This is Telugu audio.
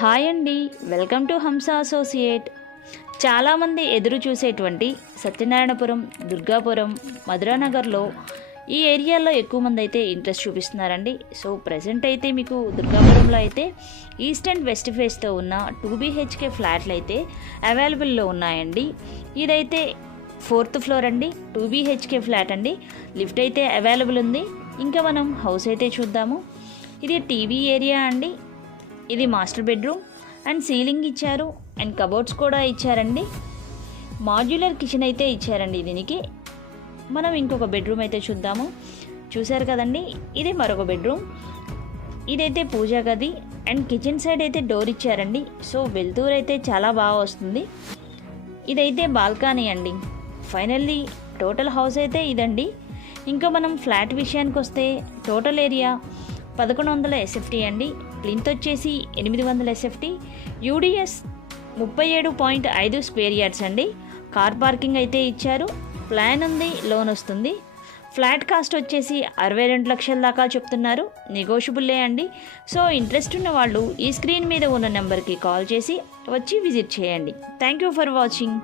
హాయ్ అండి. Welcome to Hamsa associate. చాలామంది ఎదురు చూసేటువంటి సత్యనారాయణపురం దుర్గాపురం మధురానగర్లో ఈ ఏరియాలో ఎక్కువ మంది అయితే ఇంట్రెస్ట్ చూపిస్తున్నారండి. సో ప్రజెంట్ అయితే మీకు దుర్గాపురంలో అయితే ఈస్ట్ అండ్ వెస్ట్ ఫేస్తో ఉన్న టూ బీహెచ్కే ఫ్లాట్లు అయితే అవైలబుల్లో ఉన్నాయండి. ఇదైతే ఫోర్త్ ఫ్లోర్ అండి టూ బీహెచ్కే ఫ్లాట్ అండి. లిఫ్ట్ అయితే అవైలబుల్ ఉంది. ఇంకా మనం హౌస్ అయితే చూద్దాము. ఇది టీవీ ఏరియా అండి. ఇది మాస్టర్ బెడ్రూమ్. అండ్ సీలింగ్ ఇచ్చారు. అండ్ కబోర్డ్స్ కూడా ఇచ్చారండి. మాడ్యులర్ కిచెన్ అయితే ఇచ్చారండి దీనికి. మనం ఇంకొక బెడ్రూమ్ అయితే చూద్దాము. చూశారు కదండి? ఇది మరొక బెడ్రూమ్. ఇదైతే పూజా గది. అండ్ కిచెన్ సైడ్ అయితే డోర్ ఇచ్చారండి. సో వెళ్తూరు అయితే చాలా బాగా వస్తుంది. ఇదైతే బాల్కనీ అండి. ఫైనల్లీ టోటల్ హౌస్ అయితే ఇదండి. ఇంకా మనం ఫ్లాట్ విషయానికి వస్తే టోటల్ ఏరియా పదకొండు వందల ఎస్ఎఫ్టీ అండి. ప్లింత్ వచ్చేసి ఎనిమిది వందల ఎస్ఎఫ్టీ యూడిఎస్ ముప్పై ఏడు పాయింట్ ఐదు స్క్వేర్ యార్డ్స్ అండి. కార్ పార్కింగ్ అయితే ఇచ్చారు. ప్లాన్ ఉంది లోన్ వస్తుంది. ఫ్లాట్ కాస్ట్ వచ్చేసి అరవై రెండు లక్షల దాకా చెప్తున్నారు. నెగోషియబుల్లే అండి. సో ఇంట్రెస్ట్ ఉన్న వాళ్ళు ఈ స్క్రీన్ మీద ఉన్న నెంబర్కి కాల్ చేసి వచ్చి విజిట్ చేయండి. Thank you for watching